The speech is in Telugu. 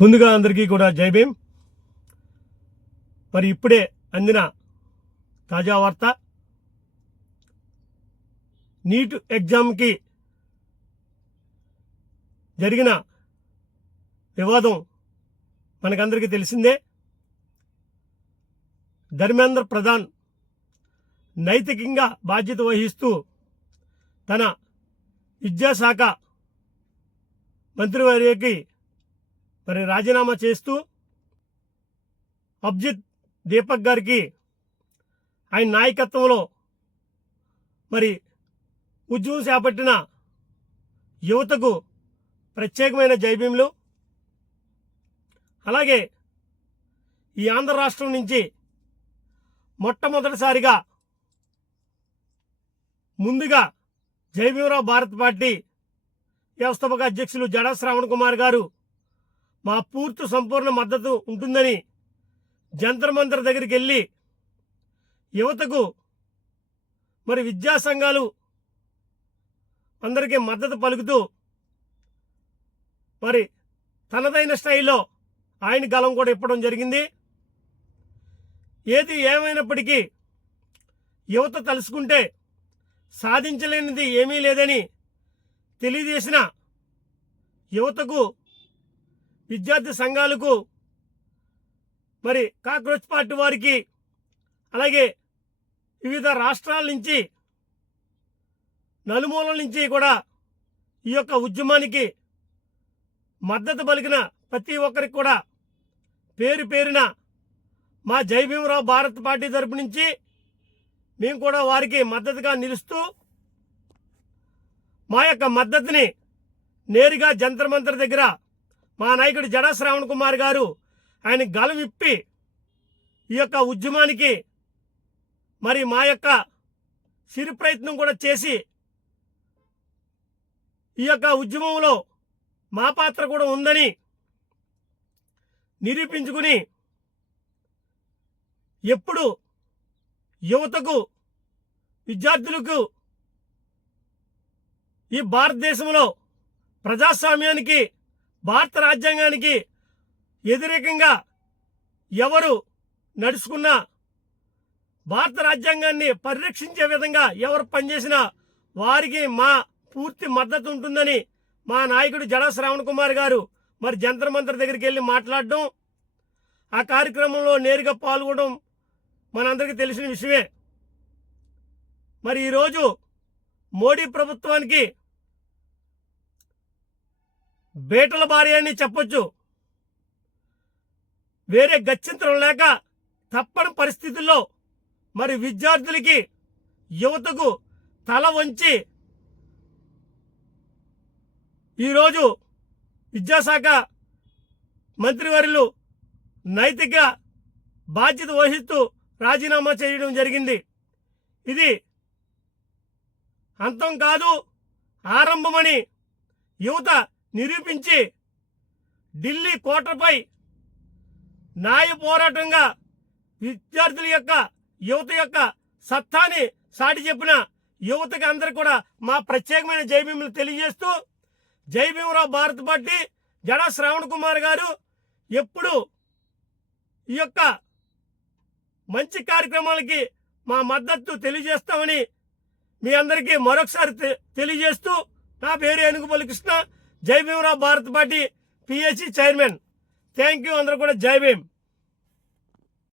ముందుగా అందరికీ కూడా జై భీమ్. మరి ఇప్పుడే అందిన తాజా వార్త, నీట్ ఎగ్జామ్కి జరిగిన వివాదం మనకందరికీ తెలిసిందే. ధర్మేంద్ర ప్రధాన్ నైతికంగా బాధ్యత వహిస్తూ తన విద్యాశాఖ మంత్రివర్యకి మరి రాజీనామా చేస్తూ అభిజిత్ దీపక్ గారికి ఆయన నాయకత్వంలో మరి ఉద్యమం చేపట్టిన యువతకు ప్రత్యేకమైన జైభీములు. అలాగే ఈ ఆంధ్ర రాష్ట్రం నుంచి మొట్టమొదటిసారిగా ముందుగా జైభీమరావు భారత్ పార్టీ వ్యవస్థాపక అధ్యక్షులు జడా శ్రావణ్ కుమార్ గారు మా పూర్తి సంపూర్ణ మద్దతు ఉంటుందని జంతర్ మంతర్ దగ్గరికి వెళ్ళి యువతకు మరి విద్యా సంఘాలు అందరికీ మద్దతు పలుకుతూ మరి తనదైన స్టైల్లో ఆయన గలం కూడా ఇప్పడం జరిగింది. ఏది ఏమైనప్పటికీ యువత తలుసుకుంటే సాధించలేనిది ఏమీ లేదని తెలియజేసిన యువతకు, విద్యార్థి సంఘాలకు, మరి కాక్రోచ్ పార్టీ వారికి, అలాగే వివిధ రాష్ట్రాల నుంచి నలుమూలల నుంచి కూడా ఈ యొక్క ఉద్యమానికి మద్దతు పలికిన ప్రతి ఒక్కరికి కూడా పేరు పేరున మా జైభీమరావు భారత్ పార్టీ తరపు నుంచి మేము కూడా వారికి మద్దతుగా నిలుస్తూ మా యొక్క మద్దతుని నేరుగా జంతర్ మంతర్ దగ్గర మా నాయకుడు జడా శ్రావణ్ కుమార్ గారు ఆయన గలం విప్పి ఈ యొక్క ఉద్యమానికి మరి మా యొక్క సిరి ప్రయత్నం కూడా చేసి ఈ యొక్క ఉద్యమంలో మా పాత్ర కూడా ఉందని నిరూపించుకుని ఎప్పుడు యువతకు, విద్యార్థులకు ఈ భారతదేశంలో ప్రజాస్వామ్యానికి, భారత రాజ్యాంగానికి వ్యతిరేకంగా ఎవరు నడుచుకున్నా, భారత రాజ్యాంగాన్ని పరిరక్షించే విధంగా ఎవరు పనిచేసినా వారికి మా పూర్తి మద్దతు ఉంటుందని మా నాయకుడు జడా శ్రావణ్ కుమార్ గారు మరి జంతర్ మంతర్ దగ్గరికి వెళ్ళి మాట్లాడడం, ఆ కార్యక్రమంలో నేరుగా పాల్గొనడం మనందరికీ తెలిసిన విషయమే. మరి ఈరోజు మోడీ ప్రభుత్వానికి బేటల భార్య అని చెప్పొచ్చు. వేరే గత్యంతరం లేక తప్పని పరిస్థితుల్లో మరి విద్యార్థులకి, యువతకు తల వంచి ఈరోజు విద్యాశాఖ మంత్రివర్యులు నైతిక బాధ్యత వహిస్తూ రాజీనామా చేయడం జరిగింది. ఇది అంతం కాదు, ఆరంభమని యువత నిరూపించి ఢిల్లీ కోటపై న్యాయ పోరాటంగా విద్యార్థుల యొక్క, యువత యొక్క సత్తాని సాటి చెప్పిన యువతకి అందరూ కూడా మా ప్రత్యేకమైన జైభీములు తెలియజేస్తూ, జైభీమరావు భారత్ పార్టీ జడా శ్రావణ్ కుమార్ గారు ఎప్పుడు ఈ యొక్క మంచి కార్యక్రమాలకి మా మద్దతు తెలియజేస్తామని మీ అందరికీ మరొకసారి తెలియజేస్తూ, నా పేరు Enugupalli Krishna, Jai Bhimrao Bharat party PSC chairman. Thank you. అందరూ కూడా జై భీమ్.